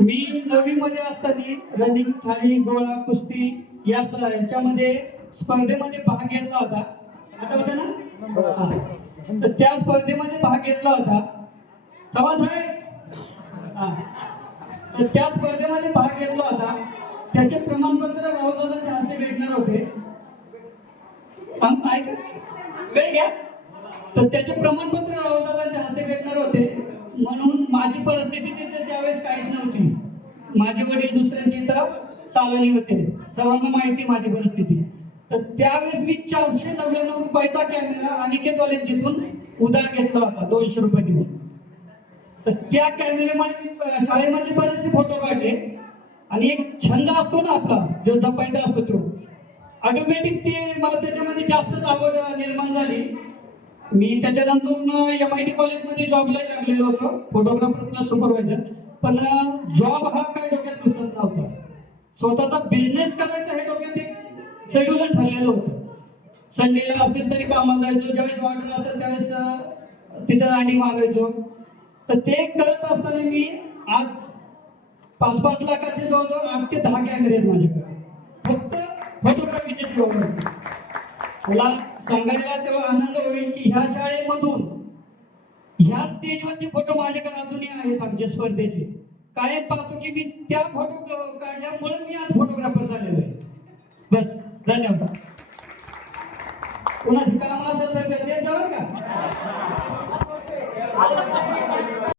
मी 9वी मध्ये असताना रनिंग, थाळी, गोळा, कुस्ती याच्यामध्ये स्पर्धेमध्ये भाग घेतला होता. आठवतं ना? हा. तर त्या स्पर्धेमध्ये भाग घेतला होता. चव्हाण साहेब, हा. तर त्या स्पर्धेमध्ये भाग घेतला होता. त्याचे प्रमाणपत्र राहुलदादांच्या हस्ते भेटणार होते. सांग ऐक, वेळ घ्या. तर त्याचे प्रमाणपत्र राहुलदादांच्या हस्ते भेटणार होते. म्हणून माझी परिस्थिती तिथे त्यावेळेस काहीच नव्हती. माझे वडील दुसऱ्यांची इथं चालवणी होते. सर्वांना माहिती माझी परिस्थिती. तर त्यावेळेस मी 499 रुपयाचा कॅमेरा अनिकेत वालेंजीतून उधार घेतला होता 200 रुपये देऊन. तर त्या कॅमेऱ्यामध्ये मी शाळेमध्ये बरेचसे फोटो काढले. आणि एक छंद असतो ना आपला, जो जपायचा असतो तो ऑटोमॅटिक ते मला त्याच्यामध्ये जास्तच आवड निर्माण झाली. मी त्याच्यानंतर MIT कॉलेजमध्ये जॉबला लागलेलो होतो, फोटोग्राफर सुपरवायझर. पण जॉब हा काय डोक्यात घुसत नव्हता. स्वतःचा बिझनेस करायचा हे डोक्यात एक शेड्यूलच ठरलेलं होतं. संडेला असेल तरी कामाला जायचो, ज्यावेळेस वाटलं असेल त्यावेळेस तिथं राणी मागायचो. तर ते करत असताना मी आज 5-5 लाखाचे जवळजवळ 8 ते 10 कॅमेरे आहेत माझ्याकडे, फक्त फोटोग्राफीचे जेवढे. मला सांगायला तेव्हा आनंद होईल की ह्या शाळेमधून ह्या स्टेजवरचे फोटो माझ्याकडे अजूनही आहेत आमच्या स्पर्धेचे. काय पाहतो की मी त्या फोटो काढल्यामुळे मी आज फोटोग्राफर झालेलो आहे. बस, धन्यवाद. कोणाची काम असेल तर द्यायचं बरं का.